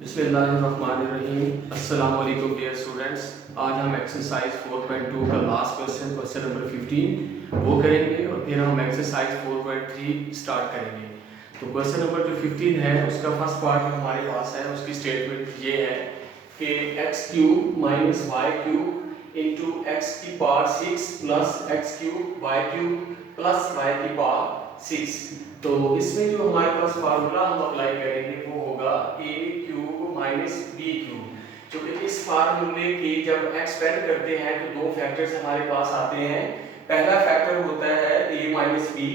बिस्मिल्लाहिर्रहमानिर्रहीम। अस्सलाम वालेकुम डियर स्टूडेंट्स। आज हम एक्सरसाइज 4.2 का लास्ट क्वेश्चन नंबर 15 वो करेंगे और फिर हम एक्सरसाइज 4.3 स्टार्ट करेंगे। तो क्वेश्चन नंबर जो 15 है उसका फर्स्ट पार्ट जो हमारे पास है उसकी स्टेटमेंट ये है कि X cube minus Y cube into X की power 6 plus X cube Y cube plus Y की पावर 6। तो इसमें जो हमारे पास फार्मूला हम अप्लाई करेंगे वो होगा ए क्यूब माइनस बी क्यूब। क्योंकि इस फार्मूले की जब एक्सपेंड करते हैं तो दो फैक्टर्स हमारे पास आते हैं। पहला फैक्टर होता है ए माइनस बी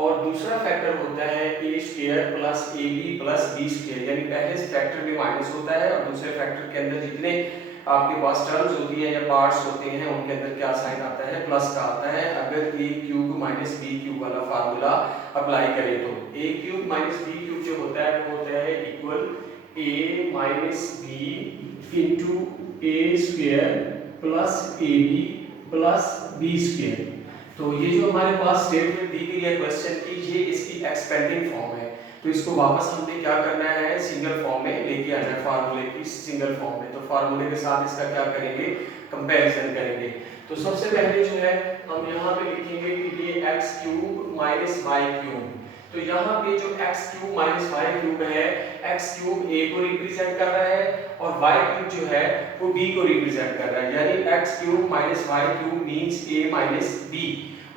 और दूसरा फैक्टर होता है A square plus A B plus B square. यानी पहले फैक्टर में माइनस होता है और दूसरे फैक्टर के अंदर जितने आपके पास टर्म्स होती है या पार्ट्स होते हैं उनके अंदर क्या साइन आता है, प्लस का आता है। अगर A cube minus B cube वाला फार्मूला अप्लाई करें तो A cube minus B cube जो होता है वो होता है equal A minus B into A square plus A B plus B square. तो ये जो हमारे पास स्टेटमेंट दी गई है क्वेश्चन की, ये इसकी एक्सपेंडिंग फॉर्म है। तो इसको वापस हमने क्या करना है, सिंगल फॉर्म में लेके आना है फार्मूले की सिंगल फॉर्म में। तो फार्मूले के साथ इसका क्या करेंगे, कंपैरिजन करेंगे। तो सबसे पहले जो है हम यहाँ पे लिखेंगे कि ये X cube minus Y cube. तो यहाँ पे जो X cube minus Y cube है, एक्स क्यूब ए को रिप्रेजेंट कर रहा है और वाई क्यूब जो है वो बी को रिप्रेजेंट कर रहा है। यानी X cube minus Y cube means A minus B.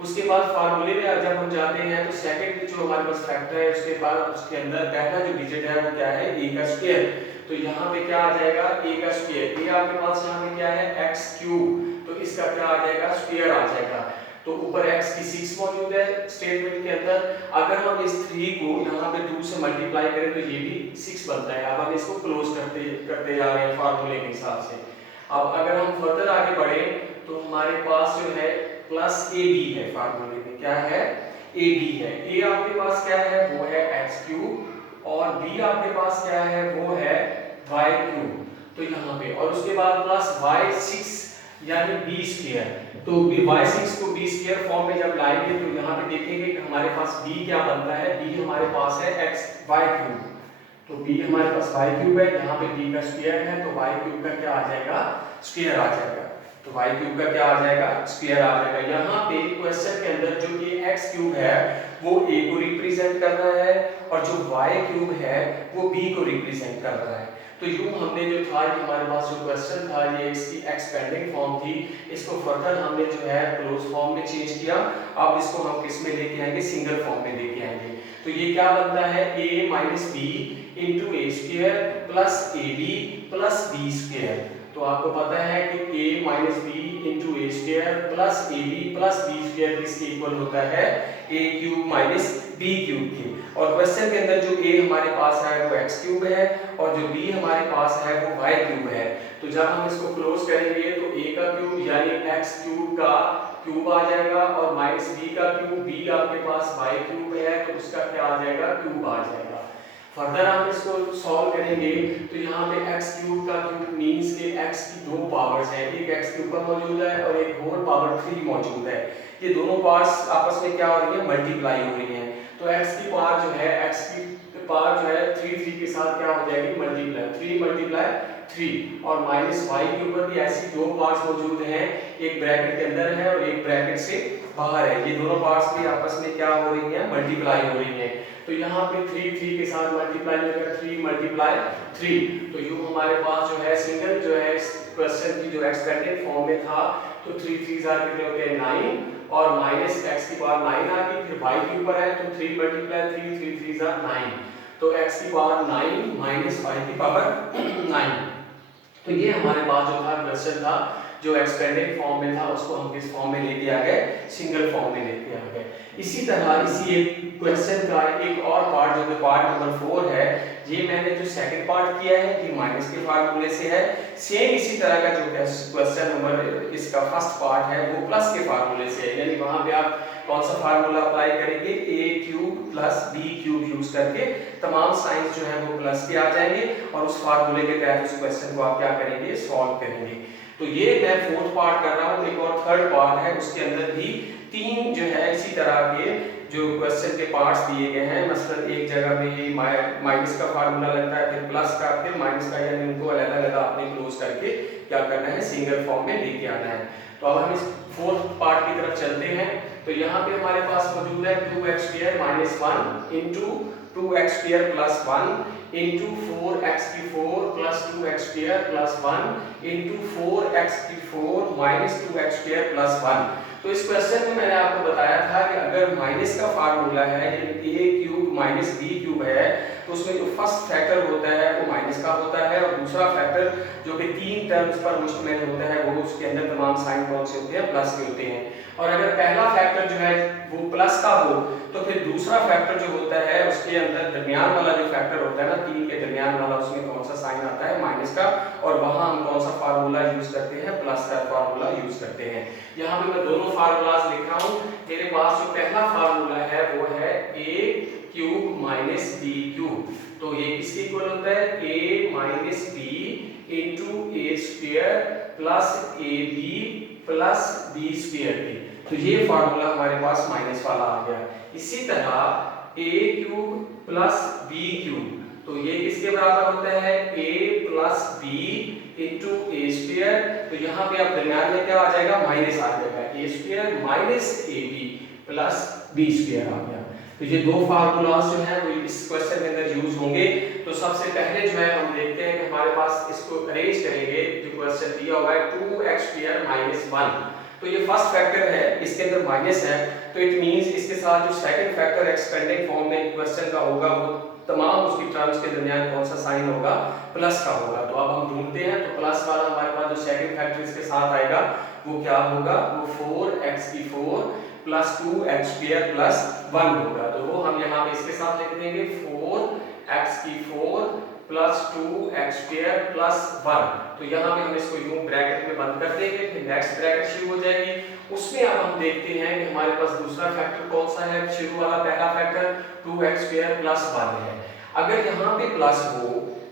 उसके बाद फार्मूले में जब हम जाते हैं तो सेकंड जो हमारे पास फैक्टर है उसके बाद उसके अंदर पहला जो डिजिट है वो क्या है, ए का स्क्वायर। तो यहाँ पे क्या आ जाएगा, ए का स्क्वायर। ए आपके पास यहाँ पे क्या है, एक्स क्यूब, तो इसका क्या आ जाएगा, स्क्वायर आ जाएगा। तो ऊपर x की 6 मौजूद है स्टेटमेंट के अंदर। अगर हम इस 3 को यहाँ पे 2 से मल्टीप्लाई करें तो ये भी 6 बनता है। अब हम इसको क्लोज करते जा रहे हैं फार्मूले के हिसाब से। अब अगर हम फर्दर आगे बढ़े तो हमारे पास जो है प्लस ए बी है। फार्मूले में क्या है, ए बी है। ए आपके पास क्या है, वो है एक्स क्यूब और बी आपके पास क्या है, वो है वाई क्यूब। तो यहाँ पे और उसके बाद प्लस वाई 6 यानी बी स्क्वायर। तो y6 को b स्क्वायर फॉर्म में जब लाएंगे तो यहाँ पे देखेंगे कि हमारे पास b क्या बनता है, b हमारे पास है x y क्यूब। तो b हमारे पास y क्यूब है, यहाँ पे b का स्क्वायर है तो y क्यूब का क्या आ जाएगा, स्क्वायर आ जाएगा। तो y क्यूब का क्या आ जाएगा, स्क्वायर आ जाएगा। यहाँ पे क्वेश्चन के अंदर जो ये x क्यूब है वो a को रिप्रेजेंट कर रहा है और जो y क्यूब है वो b को रिप्रेजेंट कर रहा है। तो यूं हमने जो था ये हमारे पास जो क्वेश्चन था ये इसकी एक्सपेंडिंग फॉर्म थी, इसको फर्दर हमने जो है क्लोज फॉर्म में चेंज किया। अब इसको हम किस में लेके आएंगे, सिंगल फॉर्म में लेके आएंगे। तो ये क्या बनता है, a minus B into A square plus A B plus B square. तो आपको पता है कि a minus B into A square plus A B plus B square किसके इक्वल होता है, a cube minus B cube की। और क्वेश्चन के अंदर जो a हमारे पास है वो x क्यूब है और जो b हमारे पास है वो y क्यूब है। तो जब हम इसको क्लोज करेंगे तो a का क्यूब यानी x क्यूब का क्यूब आ जाएगा और माइनस b का क्यूब, b आपके पास y क्यूब है तो उसका क्या आ जाएगा, क्यूब आ जाएगा। फर्दर हम इसको सॉल्व करेंगे तो यहाँ पे x क्यूब का क्यूब मींस के x की दो पावर्स हैं, एक x के ऊपर मौजूद है और एक होल पावर 3 मौजूद है। ये दोनों पावर्स आपस में क्या हो रही है, मल्टीप्लाई हो रही हैं। तो x की पावर जो है, x की पावर जो है 3 के साथ क्या हो जाएगी, मल्टीप्लाई 3 मल्टीप्लाई 3। और माइनस y के ऊपर भी ऐसी दो पार्ट्स मौजूद हैं, एक ब्रैकेट के अंदर है और एक ब्रैकेट से बाहर है। ये दोनों पार्ट्स भी आपस में क्या हो रही हैं, मल्टीप्लाई हो रही हैं। तो यहाँ पे 3 के साथ मल्टीप्लाई होगा 3 मल्टीप्लाई 3। तो यूं हमारे पास जो है सिंगल जो है इस क्वेश्चन की जो एक्सपेंडेड फॉर्म में था तो 3 कितने होते हैं, 9 और माइनस x की पावर 9 आ गई, फिर y के ऊपर है तो 3 मल्टीप्लाई 3 9। तो x की पावर 9 माइनस y की पावर 9। तो ये हमारे पास जो था क्वेश्चन था जो एक्सपेंडेड फॉर्म में था उसको हम किस फॉर्म में लेके आ गए, सिंगल फॉर्म में लेके आ गए। इसी तरह इसी एक क्वेश्चन का एक और पार्ट जो कि पार्ट नंबर 4 है, ये मैंने जो सेकंड पार्ट किया है ये माइनस के फार्मूले से है। सेम इसी तरह का जो क्वेश्चन नंबर इसका फर्स्ट पार्ट है वो प्लस के फार्मूले से है। यानी वहां पे आप कौन सा फार्मूला अप्लाई करेंगे, a cube plus b cube use करके तमाम साइंस जो है वो प्लस के आ जाएंगे और उस फार्मूले के तहत उस क्वेश्चन को आप क्या करेंगे, सॉल्व करेंगे। तो ये मैं फोर्थ पार्ट कर रहा हूँ। एक और थर्ड पार्ट है उसके अंदर भी 3 जो है इसी तरह के जो क्वेश्चन के पार्ट्स दिए गए हैं। मसलन एक जगह पे ये माइनस का फार्मूला लगता है, फिर प्लस का, फिर माइनस का यानी उनको अलग-अलग आपने क्लोज करके क्या करना है, सिंगल फॉर्म में लेके आना है। तो अब हम इस फोर्थ पार्ट की तरफ चलते हैं। तो यहाँ पे हमारे पास मौजूद है 2x² - 1 into 2x² + 1 into 4x⁴ + 2x² + 1 into 4x⁴ - 2x² + 1। तो इस क्वेश्चन में मैंने आपको बताया था कि अगर माइनस का फार्मूला है यानी a³ - b³ है तो उसमें जो फर्स्ट फैक्टर होता है वो माइनस का होता है और दूसरा फैक्टर जो कि तीन टर्म्स पर मुश्तमिल होता है वो उसके अंदर तमाम साइन कौन से होते हैं, प्लस के होते हैं। और अगर पहला फैक्टर जो है वो प्लस का हो तो फिर दूसरा फैक्टर जो होता है उसके अंदर दरमियान वाला जो फैक्टर होता है ना, तीन के दरमियान वाला, उसमें कौन सा साइन आता है, माइनस का। और वहां हम कौन सा फार्मूला यूज करते हैं, प्लस का फार्मूला यूज करते हैं। यहाँ पे मैं दोनों फार्मूलाज लिख रहा हूँ। मेरे पास जो पहला फार्मूला है वो है a³ - b³। तो ये किसके इक्वल होता है, a - b into a² plus ab plus b² की। तो ये फार्मूला हमारे पास माइनस वाला आ गया। इसी तरह a³ प्लस b³, तो ये किसके बराबर होता है, a plus b into a²। तो यहाँ पे अब दरमियान में क्या आ जाएगा, माइनस आ जाएगा, a² minus ab plus b² आ गया। तो ये दो फार्मूलाज जो है वो इस क्वेश्चन के अंदर यूज होंगे। तो सबसे पहले जो है हम देखते हैं कि हमारे पास इसको अरेंज करेंगे। जो क्वेश्चन दिया हुआ है 2x² - 1, तो ये फर्स्ट फैक्टर है, इसके अंदर माइनस है, तो इट मींस इसके साथ जो सेकंड फैक्टर एक्सपेंडिंग फॉर्म में क्वेश्चन का होगा वो तमाम उसकी टर्म्स के दरमियान कौन सा साइन होगा, प्लस का होगा। तो अब हम ढूंढते हैं। तो प्लस वाला हमारे पास जो सेकंड फैक्टर इसके साथ आएगा वो क्या होगा, वो 4x⁴ प्लस 2x² प्लस 1 होगा। तो वो हम यहाँ पे इसके साथ लिख देंगे 4x⁴ प्लस 2x² प्लस 1। तो यहाँ पे हम इसको यूं ब्रैकेट में बंद कर देंगे, फिर नेक्स्ट ब्रैकेट शुरू हो जाएगी। उसमें अब हम देखते हैं कि हमारे पास दूसरा फैक्टर कौन सा है। शुरू वाला पहला फैक्टर 2x² प्लस 1 है। अगर यहाँ पे प्लस हो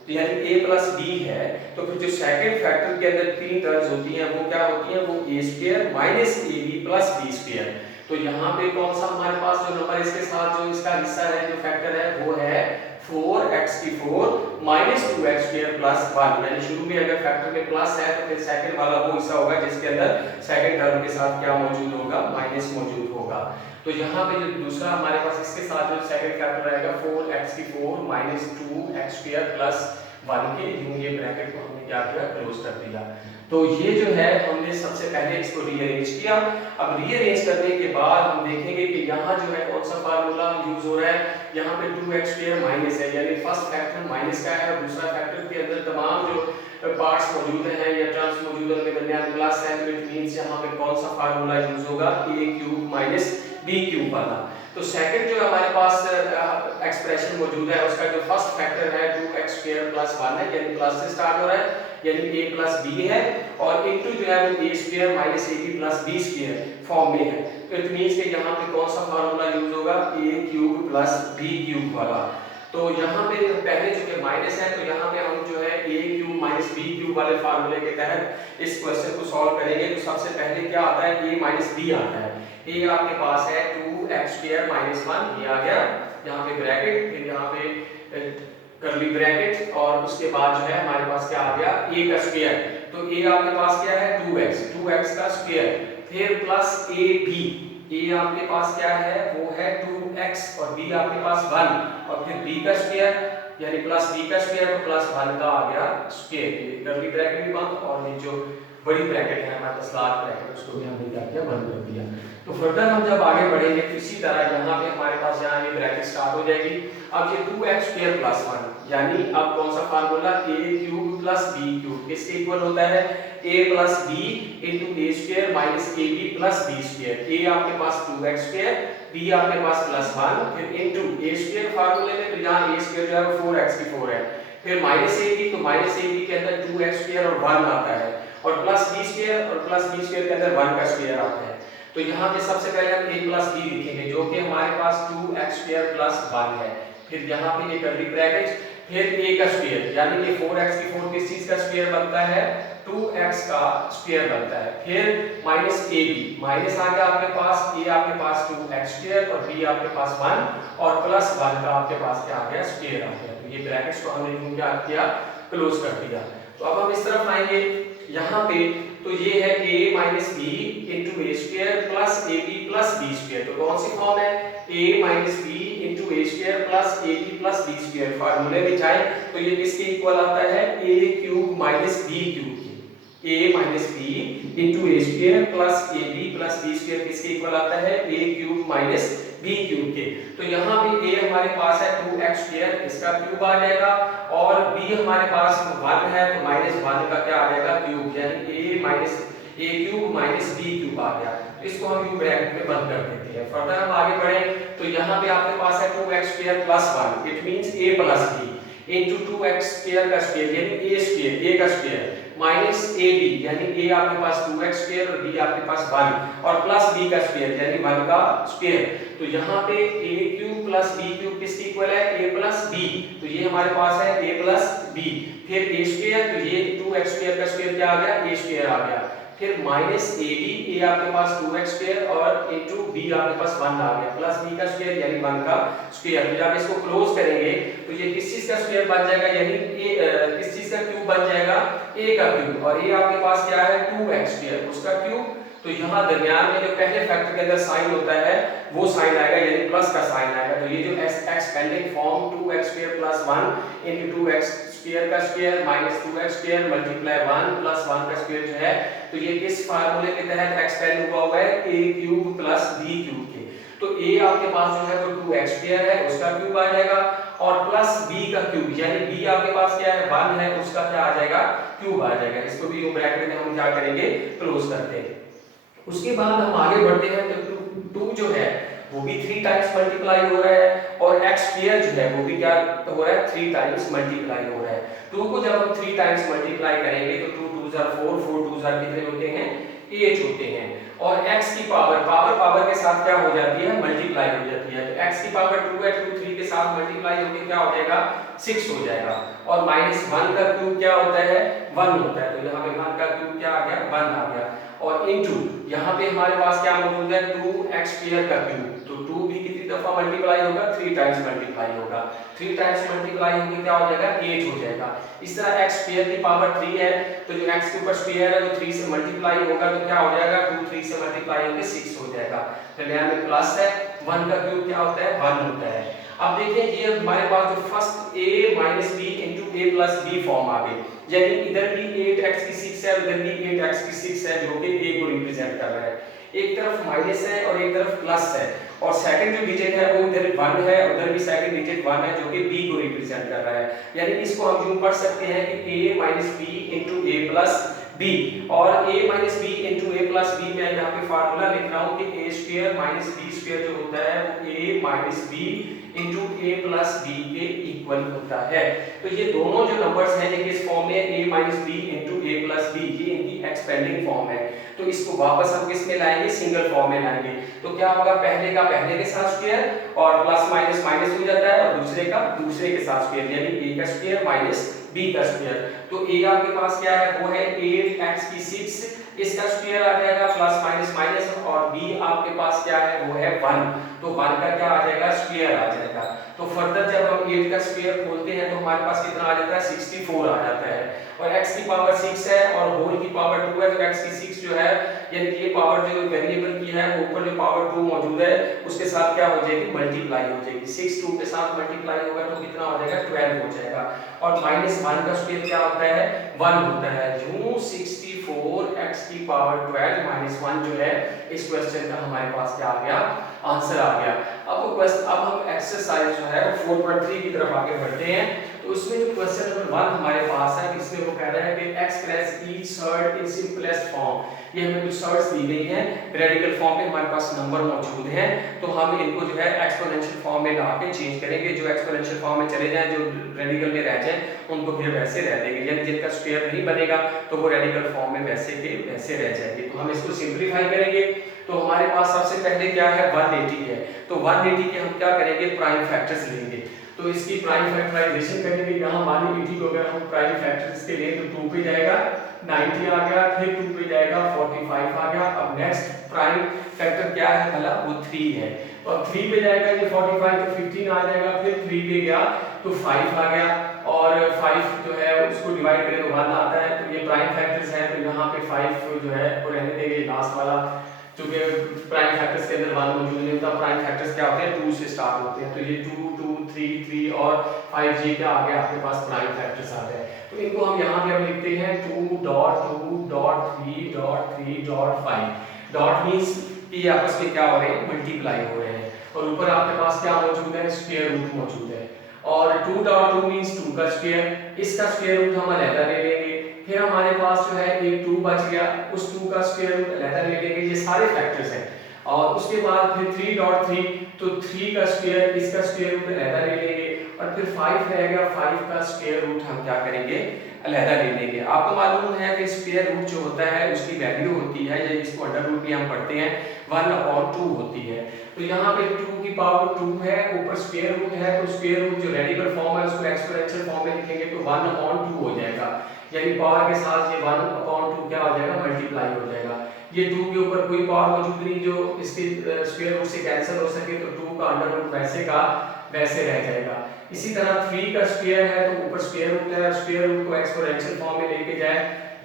यानी a प्लस b है तो फिर जो सेकंड फैक्टर के अंदर तीन टर्म्स होती हैं वो क्या होती हैं, वो a² minus ab plus b²। तो यहाँ पे कौन सा हमारे पास जो नंबर इसके साथ जो इसका हिस्सा है, जो फैक्टर है वो है 4x⁴ माइनस 2x² प्लस 1। यानी शुरू में अगर फैक्टर में प्लस है तो फिर सेकंड वाला वो हिस्सा होगा जिसके अंदर सेकंड टर्म के साथ क्या मौजूद होगा, माइनस मौजूद होगा। तो यहाँ पे जो दूसरा हमारे पास इसके साथ जो सेकंड फैक्टर रहेगा 4x⁴ माइनस 2x² प्लस 1 के यूं ये ब्रैकेट को हमने क्या किया, क्लोज कर दिया। तो ये जो है हमने सबसे पहले इसको रीअरेंज किया। अब रीअरेंज करने के बाद हम देखेंगे कि यहाँ जो है कौन सा फार्मूला यूज हो रहा है। यहाँ पे 2x² माइनस है यानी फर्स्ट फैक्टर माइनस का है और दूसरा फैक्टर के अंदर तमाम जो पार्ट्स मौजूद हैं या टर्म्स मौजूद है उनके दरमियान प्लस है। तो इट मींस यहाँ पे कौन सा फार्मूला यूज होगा, a³ - b³ वाला। तो सेकंड जो हमारे पास एक्सप्रेशन मौजूद है उसका जो फर्स्ट फैक्टर है 2x² प्लस 1 है यानी प्लस से स्टार्ट हो रहा है यानी a प्लस b है और इनटू जो है वो a² minus ab plus b² form में है। तो इट मींस कि यहाँ पे कौन सा फार्मूला यूज होगा, a³ प्लस b³ वाला। तो यहाँ पे पहले जो कि माइनस है तो यहाँ पे हम जो है a³ माइनस b³ वाले फार्मूले के तहत इस क्वेश्चन को सॉल्व करेंगे। तो सबसे पहले क्या आता है, a माइनस b आता है। a आपके पास है 2x² माइनस 1, ये आ गया, यहाँ पे ब्रैकेट, फिर यहाँ पे कर्ली ब्रैकेट और उसके बाद जो है हमारे पास क्या आ गया, a का स्क्वायर। तो a आपके पास क्या है 2x का स्क्वायर, फिर प्लस ab, a आपके पास क्या है वो है 2x और b आपके पास 1 और फिर b का स्क्वायर यानी प्लस b का स्क्वायर तो प्लस 1 का आ गया स्क्वायर। ये कर्ली ब्रैकेट भी बंद और ये जो बड़ी ब्रैकेट है हमारे पास लार्ज ब्रैकेट उसको भी हमने क्या किया, बंद कर दिया। तो फर्दर हम जब आगे बढ़ेंगे तो इसी तरह यहाँ पे हमारे पास यहाँ ये ब्रैकेट स्टार्ट हो जाएगी। अब ये 2x² प्लस 1 यानी अब कौन सा फार्मूला, a³ प्लस b³ इसके इक्वल होता है a plus b into a² minus ab plus b²। a आपके पास 2x², b आपके पास प्लस 1 फिर इंटू a² फार्मूले में तो यहाँ a² जो है वो 4x⁴ है, फिर माइनस ab तो माइनस ab के अंदर 2x² और 1 आता है और प्लस b² के अंदर 1 का स्क्वायर आता है। तो यहाँ पे सबसे पहले हम a प्लस b लिखेंगे जो कि हमारे पास 2x² प्लस 1 है, फिर यहाँ पे ये कर्ली ब्रैकेट, फिर a का स्क्वायर यानी कि 4x⁴ किस चीज का स्क्वायर बनता है, 2x का स्क्वायर बनता है, फिर माइनस ab, माइनस आ गया आपके पास, a आपके पास 2x² और b आपके पास 1 और प्लस 1 का आपके पास क्या आ गया, स्क्वायर आ गया। तो ये ब्रैकेट्स को हमने क्या किया, क्लोज कर दिया। तो अब हम इस तरफ आएंगे यहाँ पे, तो ये है a minus B into A square plus A B plus B square. तो कौन सी फॉर्म है, a minus B into A square plus A B plus B square. फार्मूले में जाए तो ये किसके इक्वल आता है, a cube minus B cube के। a minus B into A square plus A B plus B square किसके इक्वल आता है, a cube minus B cube के। तो यहाँ पे a हमारे पास है 2x स्क्वायर, इसका क्यूब आ जाएगा, और b हमारे पास 1 है तो माइनस 1 का क्या आ जाएगा, क्यूब, यानी a minus a cube minus b cube आ गया। इसको हम यू ब्रैकेट में बंद कर देते हैं। फर्दर हम आगे बढ़ें तो यहाँ पे आपके पास है 2x square plus 1, it means a plus b into 2x square का स्क्वायर यानी a स्क्वायर, a का स्क्वायर माइनस ab यानी a आपके पास 2x स्क्वायर और b आपके पास 1 और प्लस b का स्क्वायर यानी 1 का स्क्वायर। तो यहाँ पे a cube plus b cube किसके इक्वल है, a प्लस b। तो ये हमारे पास है a प्लस b, फिर a स्क्वायर, तो ये 2x स्क्वायर का स्क्वायर क्या आ गया, a स्क्वायर आ गया, फिर माइनस ab, a आपके पास 2x स्क्वायर और इनटू b आपके पास 1 आ गया, प्लस b का स्क्वायर यानी 1 का स्क्वायर। फिर आप इसको क्लोज करेंगे तो ये किस चीज का स्क्वायर बन जाएगा, यानी किस चीज का क्यूब बन जाएगा, a का क्यूब, और a आपके पास क्या है 2x स्क्वायर, उसका क्यूब। तो यहाँ दरमियान में जो पहले फैक्टर के अंदर साइन होता है वो साइन आएगा, यानी प्लस का साइन आएगा। तो ये जो expanding form 2x square plus 1 into 2x square का square minus 2x square multiply 1 plus 1 का स्क्वायर जो है, तो ये किस फार्मूले के तहत एक्सपेंड हुआ है, a cube plus b cube के। तो a आपके पास जो है वो 2x स्क्वायर है, उसका क्यूब आ जाएगा, और प्लस b का क्यूब यानी b आपके पास क्या है 1 है, उसका क्या आ जाएगा, क्यूब आ जाएगा। इसको भी यू ब्रैकेट में हम क्या करेंगे, क्लोज करते हैं। उसके बाद हम आगे बढ़ते हैं तो 2 जो है वो भी 3 टाइम्स मल्टीप्लाई हो रहा है, और x स्क्वायर जो है वो भी क्या हो रहा है, 3 टाइम्स मल्टीप्लाई हो रहा है। 2 को जब हम 3 टाइम्स मल्टीप्लाई करेंगे तो 2 2 4 4 4 2 कितने होते हैं, 8 होते हैं, और x की पावर के साथ क्या हो जाती है, मल्टीप्लाई हो जाती है। तो x की पावर 2 है, 2 3 के साथ मल्टीप्लाई होके क्या हो जाएगा, 6 हो जाएगा, और माइनस 1 का क्यूब क्या होता है, 1 होता है। तो यहाँ पे 1 का क्यूब क्या आ गया, 1 आ गया, और इनटू यहाँ पे हमारे पास क्या मौजूद है, 2x स्क्वायर का क्यूब। तो 2 भी कितनी दफा मल्टीप्लाई होगा, 3 टाइम्स मल्टीप्लाई होगा, 3 टाइम्स मल्टीप्लाई होके क्या हो जाएगा, 8 हो जाएगा। इस तरह x स्क्वायर की पावर 3 है, तो जो x के ऊपर स्क्वायर है वो 3 से मल्टीप्लाई होगा, तो क्या हो जाएगा, 2 3 से मल्टीप्लाई होके 6 हो जाएगा। तो यहाँ में प्लस है, 1 का क्यूब क्या होता है, 1 होता है। अब देखिए ये हमारे पास जो first a minus b into a plus b form आ गई, यानी इधर भी 8x की 6 है, उधर भी 8x की 6 है, जो कि a को रिप्रेजेंट कर रहा है। एक तरफ माइनस है और एक तरफ प्लस है, और सेकंड जो डिजिट है वो इधर 1 है, उधर भी सेकंड डिजिट 1 है, जो कि b को रिप्रेजेंट कर रहा है। यानी इसको हम यूं पढ़ सकते हैं कि a minus b into a plus b, और a minus b into a plus b मैं यहाँ पे फार्मूला लिख रहा हूँ कि a square minus b square जो होता है वो a minus b into a plus b के इक्वल होता है। तो ये दोनों जो नंबर्स हैं ये किस फॉर्म में, a minus b into a plus b, ये इनकी एक्सपेंडिंग फॉर्म है। तो इसको वापस हम किस में लाएंगे, सिंगल फॉर्म में लाएंगे। तो क्या होगा, पहले का पहले के साथ स्क्वायर और प्लस माइनस माइनस हो जाता है, और दूसरे का दूसरे के साथ स्क्वायर, यानी a का स्क्वायर माइनस b का स्क्वायर। तो a आपके पास क्या है, वो है 8x की 6, इसका स्क्वायर आ जाएगा प्लस माइनस माइनस, और b आपके पास क्या है, वो है 1, तो 1 का क्या आ जाएगा, स्क्वायर आ जाएगा। तो फर्दर जब हम 8 का स्क्वायर खोलते हैं तो हमारे पास कितना आ जाता है, 64 आ जाता है, और x की पावर 6 है और होल की पावर 2 है, तो x की 6 जो है यानी कि ये पावर जो वेरिएबल की है वो ऊपर जो पावर 2 मौजूद है उसके साथ क्या हो जाएगी, मल्टीप्लाई हो जाएगी। 6 2 के साथ मल्टीप्लाई होगा तो कितना हो जाएगा, 12 हो जाएगा, और माइनस 1 का स्क्वायर क्या होता है, 1 होता है। यूं 64 x की पावर 12 माइनस 1 जो है इस क्वेश्चन का हमारे पास क्या आ गया, आंसर आ गया। अब हम एक्सरसाइज जो है 4.3 की तरफ आगे बढ़ते हैं। तो इसमें जो क्वेश्चन नंबर 1 हमारे पास है, इसमें वो कह रहा है कि express each surd in simplest form. ये हमें कुछ सर्ड्स दी गई हैं, रेडिकल फॉर्म में हमारे पास नंबर मौजूद हैं, तो हम इनको जो है एक्सपोनेंशियल फॉर्म में ला के चेंज करेंगे। जो एक्सपोनेंशियल फॉर्म में चले जाएं, जो रेडिकल में रह जाएं, उनको फिर वैसे रह देंगे, यानी जिनका स्क्वायर नहीं बनेगा तो वो रेडिकल फॉर्म में वैसे के वैसे रह जाएंगे। तो हम इसको सिंपलीफाई करेंगे। तो हमारे पास सबसे पहले क्या है, 180 है, तो 180 के हम क्या करेंगे, प्राइम फैक्टर्स लेंगे। तो इसकी प्राइम फैक्टराइजेशन करेंगे। यहाँ 180 को अगर हम प्राइम फैक्टर्स के लिए तो 2 पे जाएगा 90 आ गया, फिर 2 पे जाएगा 45 आ गया। अब नेक्स्ट प्राइम फैक्टर क्या है, भला वो 3 है, और 3 पे जाएगा ये 45 तो 15 आ जाएगा, फिर 3 पे गया तो 5 आ गया, और 5 जो है उसको डिवाइड करें तो 1 आता है। तो ये प्राइम फैक्टर्स हैं, तो यहाँ पे 5 जो है वो रहने देंगे लास्ट वाला, क्योंकि प्राइम फैक्टर्स के अंदर 1 मौजूद नहीं होता। प्राइम फैक्टर्स क्या होते हैं, 2 से स्टार्ट होते हैं। तो ये 2 2 3 3 और 5 ये क्या आ गया आपके पास, प्राइम फैक्टर्स आ गए। तो इनको हम यहाँ पे अब लिखते हैं 2.2.3.5। डॉट मींस कि ये आपस में क्या हो रहे हैं, मल्टीप्लाई हो रहे हैं। और ऊपर आपके पास क्या मौजूद है, स्क्वायर रूट मौजूद है। और 2.2 मींस 2 का स्क्वायर, इसका स्क्वायर रूट हम अलग ले लेंगे। फिर हमारे पास जो है एक 2 बच गया, उस 2 का स्क्वायर रूट अलग ले लेंगे। ये सारे फैक्टर्स हैं। और उसके बाद फिर 3.3, तो 3 का स्क्वायर, इसका स्क्वायर रूट अलग ले लेंगे। और फिर 5 रह गया, 5 का स्क्वायर रूट हम क्या करेंगे, अलहदा ले लेंगे। आपको मालूम है कि स्क्वायर रूट जो होता है उसकी वैल्यू होती है, या इसको अंडर रूट भी हम पढ़ते हैं, 1/2 होती है। तो यहाँ पे 2 की पावर 2 है, ऊपर स्क्वायर रूट है, तो स्क्वायर रूट जो रेडिकल फॉर्म है उसको एक्सपोनेंशियल फॉर्म में लिखेंगे तो 1/2 हो जाएगा। यानी पावर के साथ ये 1/2 क्या हो जाएगा, मल्टीप्लाई हो जाएगा। ये 2 के ऊपर कोई पावर मौजूद नहीं जो इसके स्क्वायर रूट से कैंसिल हो सके, तो 2 का अंडर रूट वैसे का वैसे रह जाएगा। इसी तरह 3 का स्क्वायर है, तो ऊपर स्क्वायर रूट है, स्क्वायर रूट को एक्सपोनेंशियल फॉर्म में लेके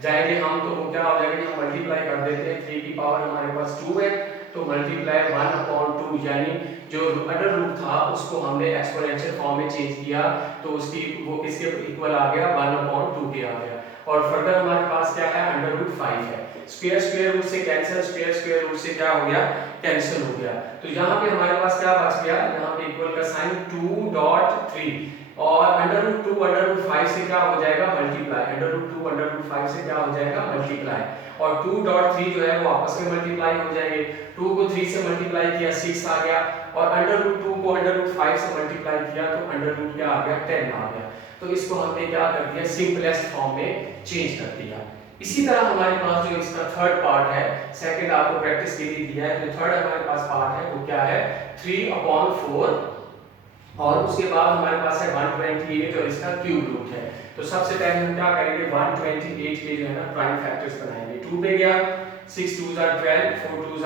जाएंगे हम, तो वो क्या हो जाएगा, हम मल्टीप्लाई कर देते हैं। 3 की पावर हमारे पास 2 है, तो मल्टीप्लाई 1/2, यानी जो अंडर रूट था उसको हमने एक्सपोनेंशियल फॉर्म में चेंज किया, तो उसकी वो किसके इक्वल आ गया, 1/2 के आ गया। और फर्दर हमारे पास क्या है, अंडर रूट 5 है। स्क्वायर स्क्वायर रूट से कैंसिल, स्क्वायर स्क्वायर रूट से क्या हो गया, कैंसिल हो गया। तो यहाँ पे हमारे पास क्या बच गया, यहाँ पे इक्वल का साइन 2.3 और अंडर रूट 2 अंडर रूट 5 से क्या हो जाएगा, multiply. Under root 2 under root 5 से क्या हो जाएगा, मल्टीप्लाई। और 2.3 जो है वो आपस में मल्टीप्लाई हो जाएंगे। 2 को 3 से मल्टीप्लाई किया, 6 आ गया। और अंडर रूट 2 को अंडर रूट 5 से मल्टीप्लाई किया, तो अंडर रूट क्या आ गया, 10 आ गया। तो इसको हमने क्या कर दिया, सिंपलेस्ट फॉर्म में चेंज कर दिया। इसी तरह हमारे पास जो इसका थर्ड पार्ट है, सेकंड आपको प्रैक्टिस के लिए दिया है, तो थर्ड हमारे पास पार्ट है वो क्या है, 3/4। और उसके बाद हमारे पास है 128 और इसका क्यूब रूट है। तो सबसे पहले हम क्या करेंगे, 128 के जो है ना प्राइम फैक्टर्स बनाएंगे। 2 पे गया, 6 2 12, 4 2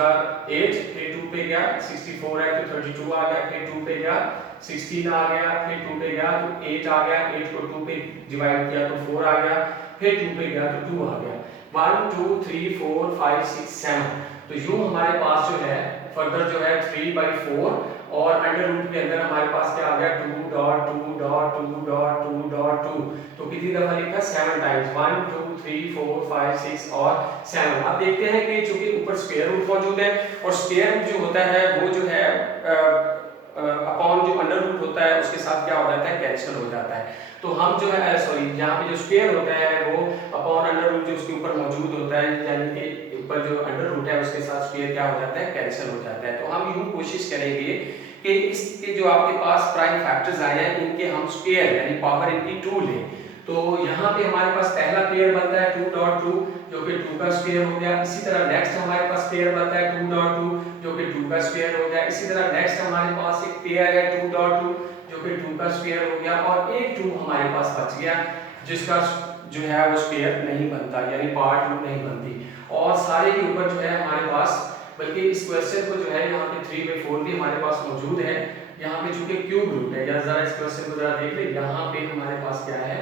8, फिर 2 पे गया, 64 है तो 32 आ गया, फिर 2 पे गया 16 आ गया, फिर 2 पे गया तो 8 आ गया, 8 को 2 पे डिवाइड किया तो 4 आ गया, फिर 2 पे गया तो 2 आ गया। 1 2 3 4 5 6 7। तो यूं हमारे पास जो है फर्दर जो है 3/4 और अंडर रूट के अंदर हमारे पास क्या आ गया, 2.2.2.2.2। तो कितनी दफा लिखा, 7 टाइम्स, 1 2 3 4 5 6 और 7। अब देखते हैं कि चूंकि ऊपर स्क्वायर रूट मौजूद है और स्क्वायर रूट जो होता है वो जो है अपॉन जो अंडर रूट होता है उसके साथ क्या हो जाता है, कैंसिल हो जाता है। तो हम जो है सॉरी, यहाँ पे जो स्क्वायर होता है वो अपॉन अंडर रूट जो उसके ऊपर मौजूद होता है, यानी कि ऊपर जो अंडर रूट है उसके साथ स्क्वायर क्या हो जाता है, कैंसिल हो जाता है। तो हम यूं कोशिश करेंगे कि इसके जो आपके पास प्राइम फैक्टर्स आए हैं इनके हम स्क्वायर यानी पावर इनकी 2 लें। तो यहाँ पे हमारे पास पहला पेयर बनता है 2.2 जो कि 2 का स्क्वायर हो गया। इसी तरह नेक्स्ट हमारे पास पेयर बनता है 2.2 जो कि 2 का स्क्वायर हो गया। इसी तरह नेक्स्ट हमारे पास एक पेयर है 2.2 जो कि 2 का स्क्वायर हो गया और एक 2 हमारे पास बच गया जिसका जो है वो स्क्वायर नहीं बनता, यानी पार्ट 2 नहीं बनती। और सारे के ऊपर जो है हमारे पास, बल्कि इस क्वेश्चन को जो है यहाँ पे 3/4 भी हमारे पास मौजूद है। यहाँ पे चूंकि क्यूब रूट है, या जरा इस क्वेश्चन को जरा देख ले, यहाँ पे हमारे पास क्या है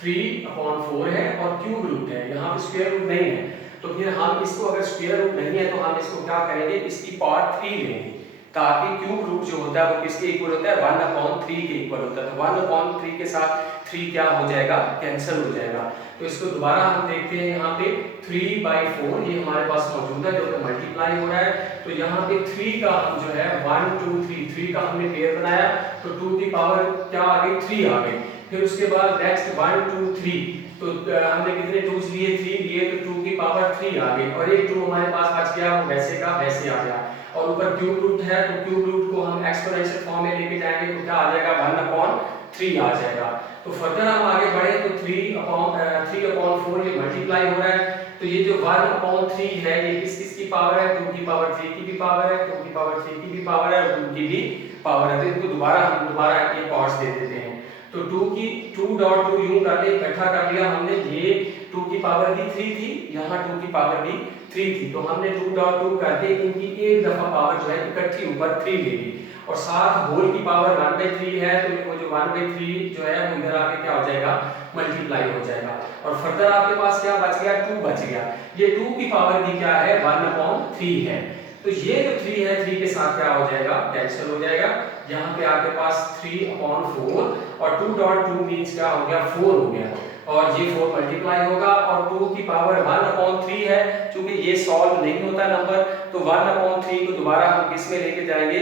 3/4 है और क्यूब रूट है, यहाँ पे स्क्वायर रूट नहीं है। तो फिर हम इसको, अगर स्क्वायर रूट नहीं है तो हम इसको क्या करेंगे, इसकी पावर 3 लेंगे ताकि क्यूब रूट जो होता है वो किसके इक्वल होता है, 1/3 के इक्वल होता है। तो 1/3 के साथ 3 क्या हो जाएगा, कैंसिल हो जाएगा। तो इसको दोबारा हम देखते हैं, यहाँ पे 3/4 ये हमारे पास मौजूद है जो कि मल्टीप्लाई हो रहा है। तो यहाँ पे 3 का हम जो है 1 2 3 का हमने पेयर बनाया, तो 2 की पावर क्या आ गई, 3 आ गई। फिर उसके बाद नेक्स्ट 1 2 3, तो हमने कितने 2s लिए, 3 लिए, तो 2 की पावर 3 आ गई और एक 2 हमारे पास बच गया, वो वैसे का वैसे आ गया। और ऊपर क्यूब रूट है तो क्यूब रूट को हम एक्सपोनेंशियल फॉर्म में लेके जाएंगे तो क्या आ जाएगा, 1/3 आ जाएगा। तो फर्दर हम आगे बढ़े तो 3/4 ये मल्टीप्लाई हो रहा है। तो ये जो 1/3 है ये किसकी पावर है, 2 की पावर 3 की भी पावर है, 2 की पावर 3 की भी पावर है और 2 की भी पावर है। तो इनको हम दोबारा ये पार्ट्स दे देते हैं। तो 2.2 यूं कर ले, इकट्ठा कर लिया हमने, ये 2 की पावर भी 3 थी, यहाँ 2 की पावर भी 3 थी, तो हमने 2.2 करके इनकी एक दफा पावर जो है इकट्ठी ऊपर 3 ले ली और साथ होल की पावर 1/3 है, तो वो जो 1/3 जो है वो इधर आके क्या हो जाएगा, मल्टीप्लाई हो जाएगा। और फर्दर आपके पास क्या बच गया, 2 बच गया। ये 2 की पावर भी क्या है, 1/3 है। तो ये जो 3 है, 3 के साथ क्या हो जाएगा, कैंसिल हो जाएगा। यहाँ पे आपके पास 3/4 और 2.2 मीन्स क्या हो गया, 4 हो गया। और ये 4 मल्टीप्लाई होगा और 2 की पावर 1/3 है। चूंकि ये सॉल्व नहीं होता नंबर, तो 1/3 को दोबारा हम किस में लेके जाएंगे,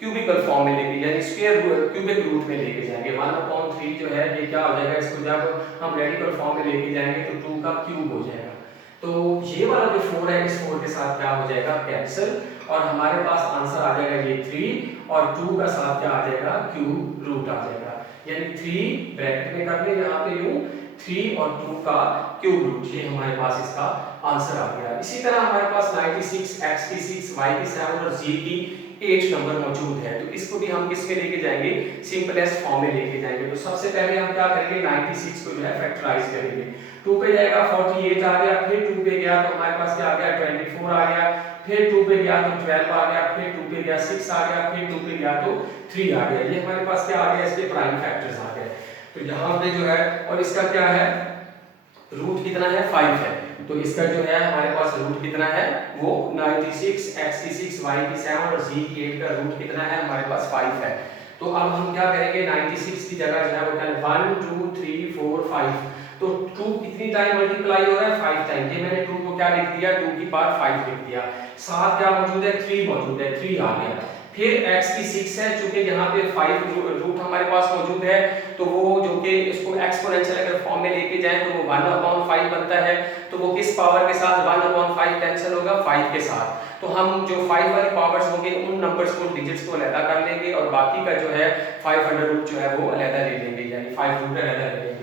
क्यूबिकल फॉर्म में लेके, यानी स्क्वायर क्यूबिक रूट में लेके जाएंगे। 1/3 जो है ये क्या हो जाएगा, इसको जब हम रेडिकल फॉर्म में लेके जाएंगे तो 2 का क्यूब हो जाएगा। तो ये वाला जो 4 है, इस 4 के साथ क्या हो जाएगा, कैंसिल। और हमारे पास आंसर आ जाएगा ये 3 और 2 का साथ क्या आ जाएगा, क्यूब रूट आ जाएगा। यानी 3 ब्रैकेट में कर ले यहाँ पे यूं, 3 और 2 का क्यूब रूट, ये हमारे पास इसका आंसर आ गया। इसी तरह हमारे पास 96, x की 6, y की 7 और z की 8 नंबर मौजूद है। तो इसको भी हम किस में लेके जाएंगे, सिंपलेस्ट फॉर्म में लेके जाएंगे। तो सबसे पहले हम क्या करेंगे, 96 को जो है फैक्टराइज करेंगे। 2 पे जाएगा 48 आ गया, फिर 2 पे गया तो हमारे पास क्या आ गया, 24 आ गया, फिर 2 पे गया तो 12 आ गया, फिर 2 पे गया 6 आ गया, फिर 2 पे गया तो 3 आ गया। ये हमारे पास क्या आ गया, इसके प्राइम फैक्टर्स आ गए। तो यहाँ पे जो है, और इसका क्या है, रूट कितना है, 5 है। तो इसका जो है हमारे पास रूट कितना है, वो 96, x की 6, y की 7 और z की 8 का रूट कितना है, हमारे पास 5 है। तो अब हम क्या करेंगे, 96 की जगह जो है वो क्या है, 1 2 3 4 5। तो 2 कितनी टाइम मल्टीप्लाई हो रहा है, 5 टाइम। ये मैंने 2 को क्या लिख दिया, 2 की पावर 5 लिख दिया। साथ क्या मौजूद है, 3 मौजूद है, 3 आ गया। फिर x की 6 है, चूंकि यहाँ पे 5 रूट हमारे पास मौजूद है, तो वो जो कि इसको एक्सपोनेंशियल अगर फॉर्म में लेके जाएं तो वो 1/5 बनता है। तो वो किस पावर के साथ 1/5 कैंसिल होगा, 5 के साथ। तो हम जो 5 वाली पावर्स होंगे उन नंबर्स को, डिजिट्स को अलग कर लेंगे और बाकी का जो है 5 अंडर रूट जो है वो अलग ले लेंगे, यानी 5 रूट अलग ले लेंगे।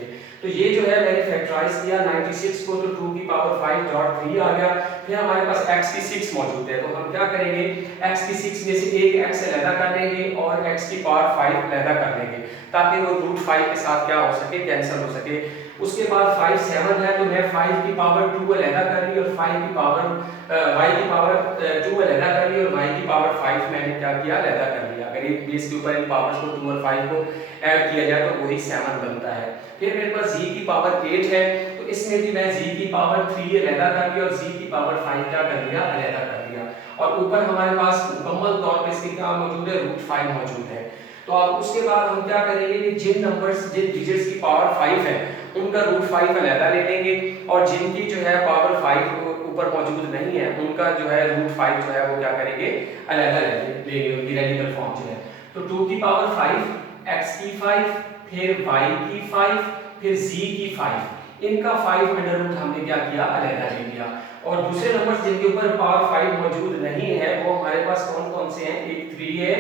तो ये जो है मैंने फैक्टराइज किया 96 को, तो 2 की पावर 5.3 आ गया। फिर हमारे पास x की 6 मौजूद है, तो हम क्या करेंगे, x की 6 में से एक x अलग कर लेंगे और x की पावर 5 अलग कर लेंगे, ताकि वो रूट 5 के साथ क्या हो सके, कैंसिल हो सके। उसके बाद 5 7 है, तो मैं 5 की पावर 2 अलग कर ली और 5 की पावर y की पावर 2 अलग कर ली और y की पावर 5 मैंने क्या किया, अलग कर लिया। अगर एक बेस के ऊपर इन पावर्स को 2 और 5 को ऐड किया जाए तो वही 7 बनता है। फिर मेरे पास z की पावर 8 है, तो इसमें भी मैं z की पावर 3 अलग कर लिया और z की पावर 5 क्या कर लिया, अलग कर लिया। और ऊपर हमारे पास मुकम्मल तौर पे इसकी क्या मौजूद है, रूट 5 मौजूद है। तो अब उसके बाद हम क्या करेंगे कि जिन नंबर्स, जिन डिजिट्स की पावर 5 है उनका रूट 5 अलग ले लेंगे, और जिनकी जो है पावर 5 ऊपर मौजूद नहीं है उनका जो है रूट 5 जो है वो क्या करेंगे, अलग ले लेंगे, उनकी रेडिकल फॉर्म जो है। तो 2 की पावर 5, x की 5, फिर y की 5, फिर z की 5, इनका 5 अंडर रूट हमने क्या किया, अलग ले लिया। और दूसरे नंबर्स जिनके ऊपर पावर 5 मौजूद नहीं है वो हमारे पास कौन कौन से हैं, एक 3 है,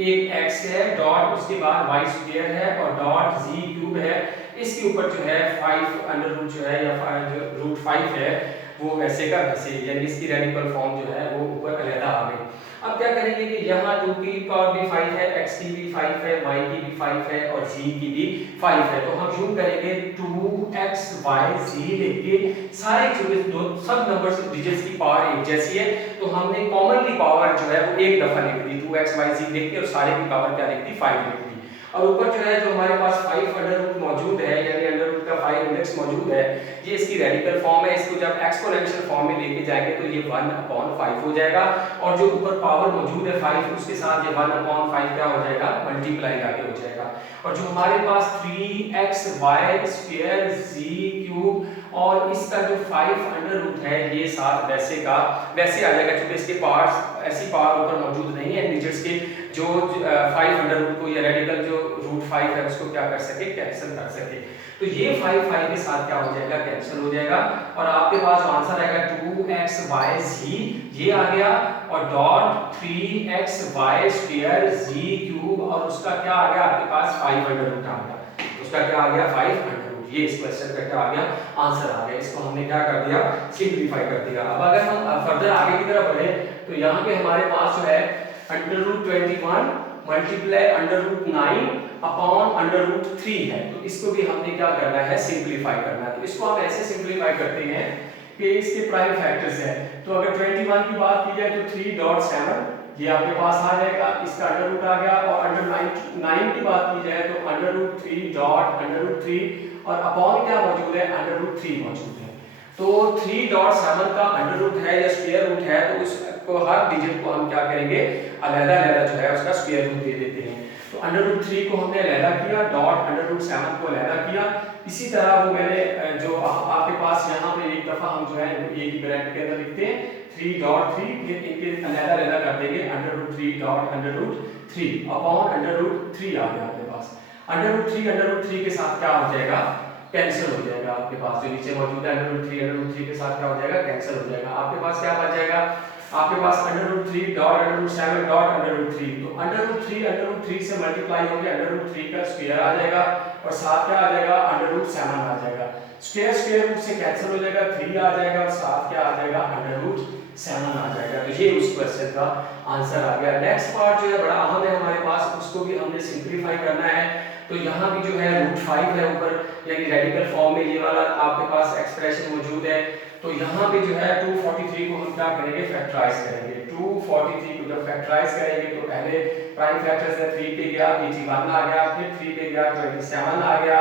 एक x है, डॉट उसके बाद y स्क्वायर है और डॉट z क्यूब है। इसके ऊपर जो है 5 अंडर रूट जो है या जो रूट 5 है वो वैसे का वैसे, यानी इसकी रेडिकल फॉर्म जो है वो ऊपर अलग आ गई। अब क्या करेंगे कि यहाँ 2 की पावर भी 5 है, x की भी 5 है, y की भी 5 है और z की भी 5 है। तो हम यूं करेंगे 2x y z लेके सारे जो सब नंबर्स डिजिट्स की पावर एक जैसी है, तो हमने कॉमनली पावर जो है वो एक दफा लिख दी, 2x y z लिख के और सारे की पावर क्या लिख दी, 5 लिख दी। और ऊपर जो है जो हमारे पास 5 अंडर रूट मौजूद है, यानी अंडर रूट का 5 इंडेक्स मौजूद है, ये इसकी रेडिकल फॉर्म है। इसको जब एक्सपोनेंशियल फॉर्म में लेके जाएंगे तो ये 1/5 हो जाएगा, और जो ऊपर पावर मौजूद है 5 उसके साथ ये 1/5 क्या हो जाएगा, मल्टीप्लाई आगे हो जाएगा। और जो हमारे पास 3x y square z cube और इसका जो 5 अंडर रूट है ये साथ वैसे का वैसे आ जाएगा, क्योंकि इसके पावर्स ऐसी पावर ऊपर मौजूद नहीं है डिजिट्स के जो 5 अंडर रूट को या रेडिकल जो रूट 5 है उसको क्या कर सके, कैंसिल कर सके। तो ये 5 के साथ क्या हो जाएगा, कैंसिल हो जाएगा। और आपके पास जो आंसर आएगा 2x y z ये आ गया, और dot 3x y square z cube और उसका क्या आ गया आपके पास 5 अंडर रूट आ गया, उसका क्या आ गया 5 अंडर रूट। ये इस क्वेश्चन का क्या आ गया, आंसर आ गया। इसको हमने क्या कर दिया, सिंपलीफाई कर दिया। अब अगर हम फर्दर आगे की तरफ बढ़े तो यहाँ पे हमारे पास जो है under root 21 multiply under root 9 upon under root 3 है। तो इसको भी हमने क्या करना है, सिंपलीफाई करना है। तो इसको हम ऐसे सिंपलीफाई करते हैं कि इसके प्राइम फैक्टर्स है। तो अगर 21 की बात की जाए तो 3.7 ये आपके पास आ जाएगा, इसका अंडर रूट आ गया। और अंडर 9 की बात की जाए तो under root 3 dot under root 3 और अपॉन क्या मौजूद है, अंडर रूट 3 मौजूद है। तो 3.7 का अंडर रूट है या स्क्वायर रूट है तो उसको हर डिजिट को हम क्या करेंगे, अलग-अलग जो है उसका स्क्वायर रूट दे देते हैं। तो अंडर रूट 3 को हमने अलग किया, डॉट अंडर रूट 7 को अलग किया। इसी तरह वो मैंने जो आपके पास यहाँ पे एक दफा हम जो है ये की ब्रैकेट के अंदर लिखते हैं 3.3, फिर इनके अलग-अलग कर देंगे under root 3 dot under root 3 upon under root 3 आ गया आपके पास। अंडर रूट 3 के साथ क्या हो जाएगा, कैंसिल हो जाएगा। आपके पास जो नीचे मौजूद है अंडर रूट 3 के साथ क्या हो जाएगा, कैंसिल हो जाएगा। आपके पास क्या बच जाएगा, आपके पास under root 3 dot under root 7 dot under root 3। तो अंडर रूट 3 से मल्टीप्लाई होकर अंडर रूट 3 का स्क्वायर आ जाएगा और साथ क्या आ जाएगा, अंडर रूट 7 आ जाएगा। स्क्वायर रूट से कैंसिल हो जाएगा, 3 आ जाएगा और साथ क्या आ जाएगा, अंडर रूट 7 आ जाएगा। तो ये उस क्वेश्चन का आंसर आ गया। नेक्स्ट पार्ट जो है बड़ा अहम है हमारे पास, उसको भी हमने सिंप्लीफाई करना है। तो यहाँ भी जो है रूट 5 है ऊपर, यानी रेडिकल फॉर्म में ये वाला आपके पास एक्सप्रेशन मौजूद है। तो यहाँ पे जो है 243 को हम क्या करेंगे, फैक्टराइज करेंगे। 243 को जब फैक्टराइज करेंगे तो पहले प्राइम फैक्टर से 3 पे गया 81 आ गया, फिर 3 पे गया 27 आ गया,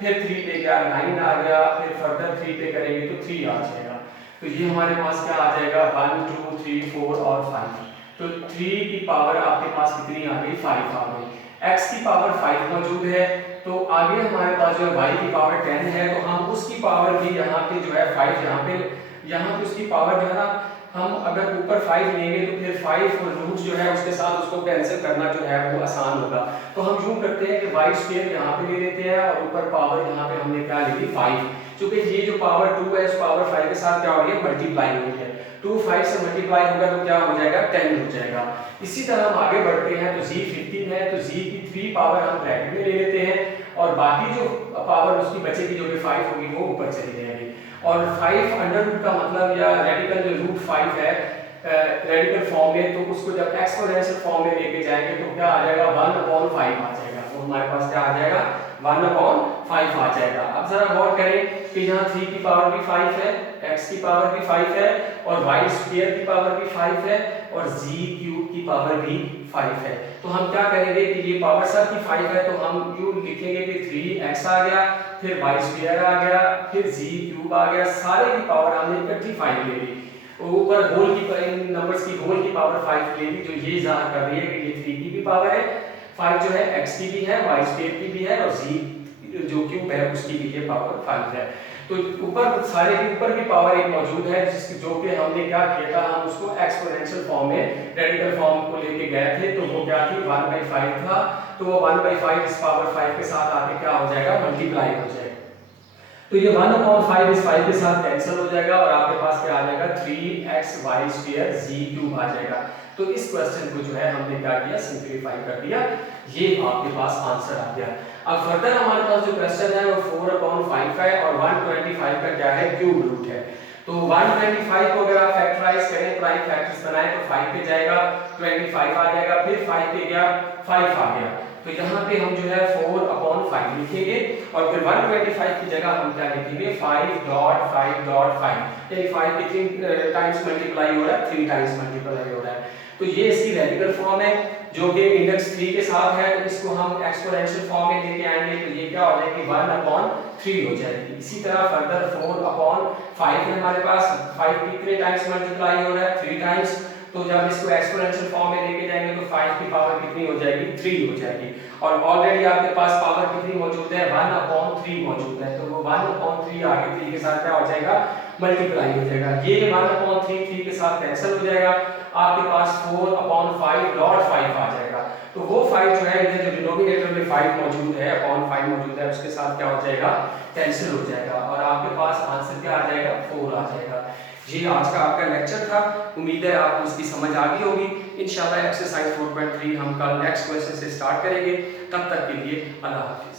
फिर 3 पे गया 9 आ गया, फिर फर्दर 3 पे करेंगे तो 3 आ जाएगा। तो ये हमारे पास क्या आ जाएगा, 1 2 3 4 और 5। तो 3 की पावर आपके पास कितनी आ गई, 5 आ गई। x की पावर 5 मौजूद है। तो आगे हमारे पास जो है y की पावर 10 है, तो हम उसकी पावर भी यहाँ पे जो है 5 यहाँ पे उसकी पावर जो है ना, हम अगर ऊपर 5 लेंगे तो फिर 5 और रूट जो है उसके साथ उसको कैंसिल करना जो है वो आसान होगा। तो हम यूं करते हैं कि y स्क्वायर यहाँ पे ले लेते हैं और ऊपर पावर यहाँ पे हमने क्या ले ली, 5। क्योंकि ये जो पावर 2 है इस पावर 5 के साथ क्या हो रही है, मल्टीप्लाई हो रही है। 2 5 से मल्टीप्लाई होगा तो क्या हो जाएगा, 10 हो जाएगा। इसी तरह हम आगे बढ़ते हैं तो z 15 है, तो z की 3 पावर हम ब्रैकेट में ले लेते हैं और बाकी जो पावर उसकी बचेगी जो कि 5 होगी वो ऊपर चली जाएगी। और 5 अंडर रूट का मतलब या रेडिकल जो रूट 5 है रेडिकल फॉर्म में, तो उसको जब एक्सपोनेंशियल फॉर्म में लेके जाएंगे तो क्या आ जाएगा, 1/5 आ जाएगा। तो हमारे पास क्या आ जाएगा, 1/5 आ जाएगा। अब जरा गौर करें कि यहाँ 3 की पावर भी 5 है, x की पावर भी 5 है और y स्क्वायर की पावर भी 5 है और z क्यूब की पावर भी 5 है। तो हम क्या करेंगे कि ये पावर सब की 5 है, तो हम यूं लिखेंगे कि 3x आ गया, फिर y स्क्वायर आ गया, फिर z क्यूब आ गया, सारे की पावर हमने इकट्ठी 5 ले ली। ऊपर होल की नंबर्स की होल की पावर 5 ले ली, जो ये ज़ाहिर कर रही है कि ये 3 की भी पावर है, 5 जो है x की भी है, y स्क्वायर की भी है और z जो क्यूब है उसकी भी ये पावर 5 है। तो ऊपर सारे के ऊपर भी पावर एक मौजूद है जिसकी जो कि हमने क्या किया था, हम उसको एक्सपोनेंशियल फॉर्म में रेडिकल फॉर्म को लेके गए थे। तो वो क्या थी, 1/5 था। तो वो 1/5 इस पावर 5 के साथ आके क्या हो जाएगा, मल्टीप्लाई हो जाएगा। तो ये 1/5 इस 5 के साथ कैंसिल हो जाएगा और आपके पास क्या आ जाएगा, 3xy स्क्वायर z क्यूब आ जाएगा। तो इस क्वेश्चन को जो है हमने क्या किया, सिंप्लीफाई कर दिया, ये आपके पास आंसर आ गया। अब फर्दर हमारे पास जो क्वेश्चन है वो 4/5 है और 125 का क्या है, क्यूब रूट है। तो 125 को अगर आप फैक्टराइज करें, प्राइम फैक्टर्स बनाएं तो 5 पे जाएगा, 25 आ जाएगा, फिर 5 पे गया 5 आ गया। तो यहाँ पे हम जो है 4/5 लिखेंगे और फिर 125 की जगह हम क्या लिखेंगे, 5.5.5, यानी 5 कितनी टाइम्स मल्टीप्लाई हो रहा है, 3 टाइम्स मल्टीप्लाई हो रहा है। तो ये इसकी रेडिकल फॉर्म है जो कि इंडेक्स 3 के साथ है। तो इसको हम एक्सपोनेंशियल फॉर्म में लेके आएंगे तो ये क्या हो जाएगी, 1/3 हो जाएगी। इसी तरह फर्दर 4/5 है हमारे पास, 5 कितने टाइम्स मल्टीप्लाई हो रहा है, 3 टाइम्स। तो जब इसको एक्सपोनेंशियल फॉर्म में लेके जाएंगे तो 5 की पावर कितनी हो जाएगी, 3 हो जाएगी। और ऑलरेडी आपके पास पावर कितनी मौजूद है, 1/3 मौजूद है। तो वो 1/3 आगे 3 के साथ क्या हो जाएगा, मल्टीप्लाई हो जाएगा। ये 1/3 3 के साथ कैंसिल हो जाएगा, आपके पास 4/5.5 आ जाएगा। तो वो 5 जो है इधर जो डिनोमिनेटर में 5 मौजूद है, अपॉन 5 मौजूद है, उसके साथ क्या हो जाएगा, कैंसिल हो जाएगा और आपके पास आंसर क्या आ जाएगा, 4 आ जाएगा। ये आज का आपका लेक्चर था, उम्मीद है आपको उसकी समझ आ गई होगी। इंशाल्लाह एक्सरसाइज 4.3 हम कल नेक्स्ट क्वेश्चन से स्टार्ट करेंगे। तब तक के लिए अल्लाह हाफिज।